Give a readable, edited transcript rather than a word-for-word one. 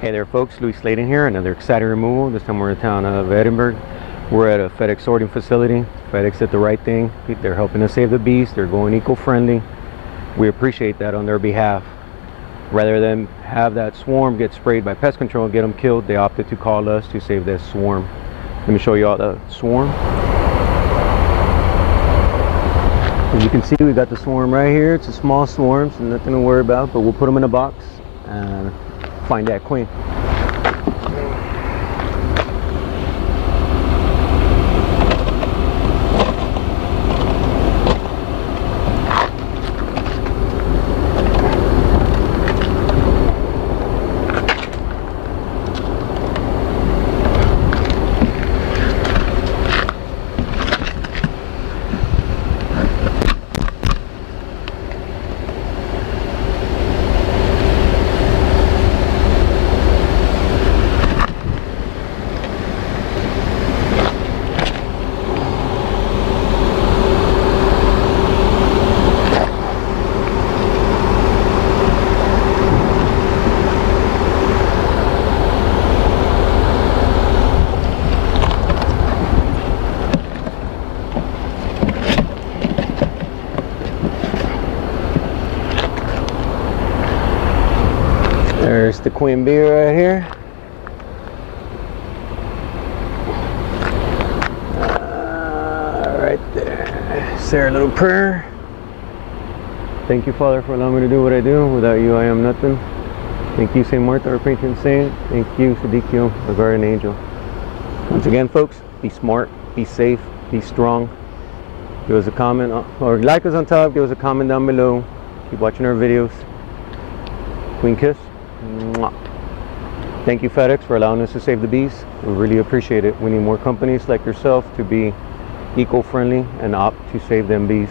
Hey there folks, Luis Slayton here, another exciting removal. This time we're in the town of Edinburgh. We're at a FedEx sorting facility. FedEx did the right thing. They're helping us save the beast. They're going eco-friendly. We appreciate that on their behalf. Rather than have that swarm get sprayed by pest control and get them killed, they opted to call us to save this swarm. Let me show you all the swarm. As you can see, we got the swarm right here. It's a small swarm, so nothing to worry about, but we'll put them in a box and find that queen. There's the queen bee right here. Right there. Say our little prayer. Thank you, Father, for allowing me to do what I do. Without you, I am nothing. Thank you, Saint Martha, our patron saint. Thank you, Sadikio, the guardian angel. Once again, folks, be smart, be safe, be strong. Give us a comment, or like us on top, give us a comment down below. Keep watching our videos. Queen kiss. Mwah. Thank you, FedEx, for allowing us to save the bees. We really appreciate it. We need more companies like yourself to be eco-friendly and opt to save them bees.